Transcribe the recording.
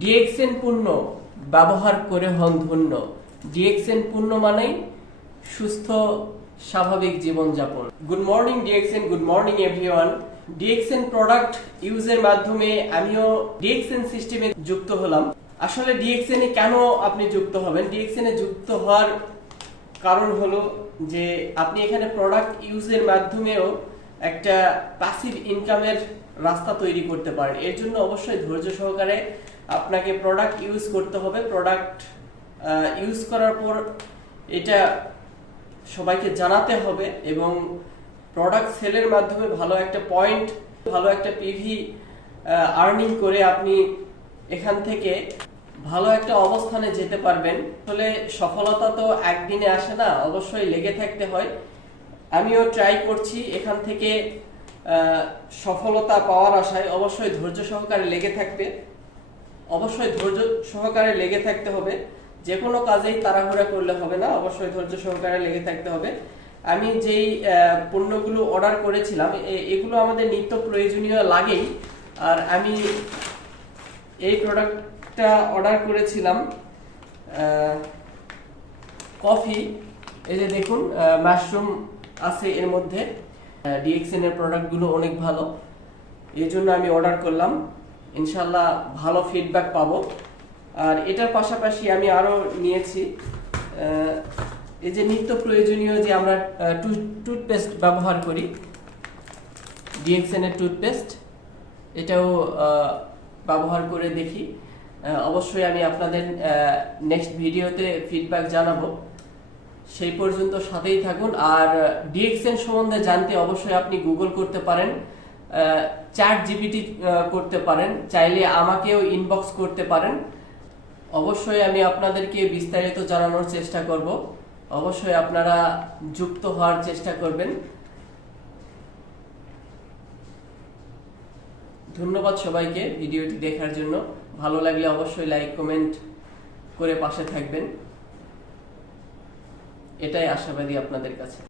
DXN পণ্য ব্যবহার করে হন ধন্য। ডিএক্সএন পণ্য মানেই সুস্থ স্বাভাবিক জীবনযাপন। Good morning DXN, good morning everyone. DXN product ইউজের মাধ্যমে আমিও ডিএক্সএন সিস্টেমে যুক্ত হলাম। আসলে ডিএক্সএন এ কেন আপনি যুক্ত হবেন? ডিএক্সএন এ যুক্ত হওয়ার কারণ হলো যে আপনি এখানে প্রোডাক্ট ইউজের মাধ্যমেও একটা প্যাসিভ ইনকামের রাস্তা তৈরি করতে পারেন। এর জন্য অবশ্যই ধৈর্য সহকারে আপনাকে প্রোডাক্ট ইউজ করতে হবে। প্রোডাক্ট ইউজ করার পর এটা সবাইকে জানাতে হবে এবং প্রোডাক্ট সেলের মাধ্যমে ভালো একটা পয়েন্ট, ভালো একটা পিভি আর্নিং করে আপনি এখান থেকে ভালো একটা অবস্থানে যেতে পারবেন। আসলে সফলতা তো একদিনে আসে না, অবশ্যই লেগে থাকতে হয়। আমিও ট্রাই করছি এখান থেকে সফলতা পাওয়ার আশায়। অবশ্যই ধৈর্য সহকারে লেগে থাকতে হবে। যে কোনো কাজেই তাড়াহুড়া করলে হবে না, অবশ্যই ধৈর্য সহকারে লেগে থাকতে হবে। আমি যেই পণ্যগুলো অর্ডার করেছিলাম এগুলো আমাদের নিত্য প্রয়োজনীয় লাগেই। আর আমি এই প্রোডাক্টটা অর্ডার করেছিলাম কফি। এই যে দেখুন মাশরুম আছে এর মধ্যে। ডিএক্সএন এর প্রোডাক্টগুলো অনেক ভালো, এই জন্য আমি অর্ডার করলাম। ইনশাল্লাহ ভালো ফিডব্যাক পাবো। আর এটার পাশাপাশি আমি আরো নিয়েছি এই যে নিত্য প্রয়োজনীয় যে আমরা টুথপেস্ট ব্যবহার করি, ডিএক্সএন এর টুথপেস্ট, এটাও ব্যবহার করে দেখি। অবশ্যই আমি আপনাদের নেক্সট ভিডিওতে ফিডব্যাক জানাবো। সেই পর্যন্ত সাথেই থাকুন। আর ডিএক্সএন সম্বন্ধে জানতে অবশ্যই আপনি গুগল করতে পারেন, চ্যাট জিপিটি করতে পারেন, চাইলে আমাকেও ইনবক্স করতে পারেন। অবশ্যই আমি আপনাদেরকে বিস্তারিত জানানোর চেষ্টা করব। অবশ্যই আপনারা যুক্ত হওয়ার চেষ্টা করবেন। ধন্যবাদ সবাইকে ভিডিওটি দেখার জন্য। ভালো লাগলে অবশ্যই লাইক কমেন্ট করে পাশে থাকবেন, এটাই আশাবাদী আপনাদের কাছে।